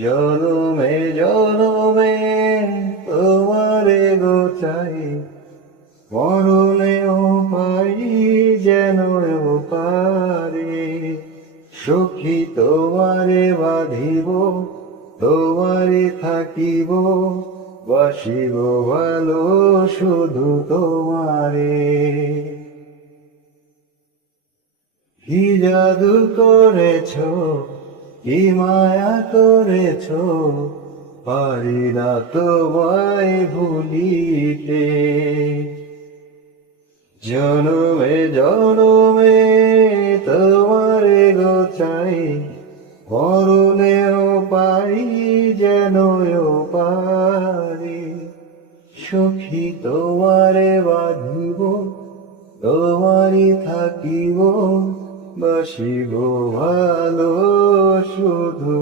জনমে জনমে তোমারে গো চাই, মরণেও পাই যেন পারে। সখী তোমারে বাঁধিব, তোমারে থাকিব, বাসিব ভালো শুধু তোমারে। কি জাদু করেছ, কি মায়া করেছ, পারি না তোমায় ভুলিতে। জনমে জনমে তোমারে গো চাই, মরণেও পাই যেন পারি। সখী তোমারে বাঁধিব, তোমারই থাকিব, বাসিব ভালো শুধু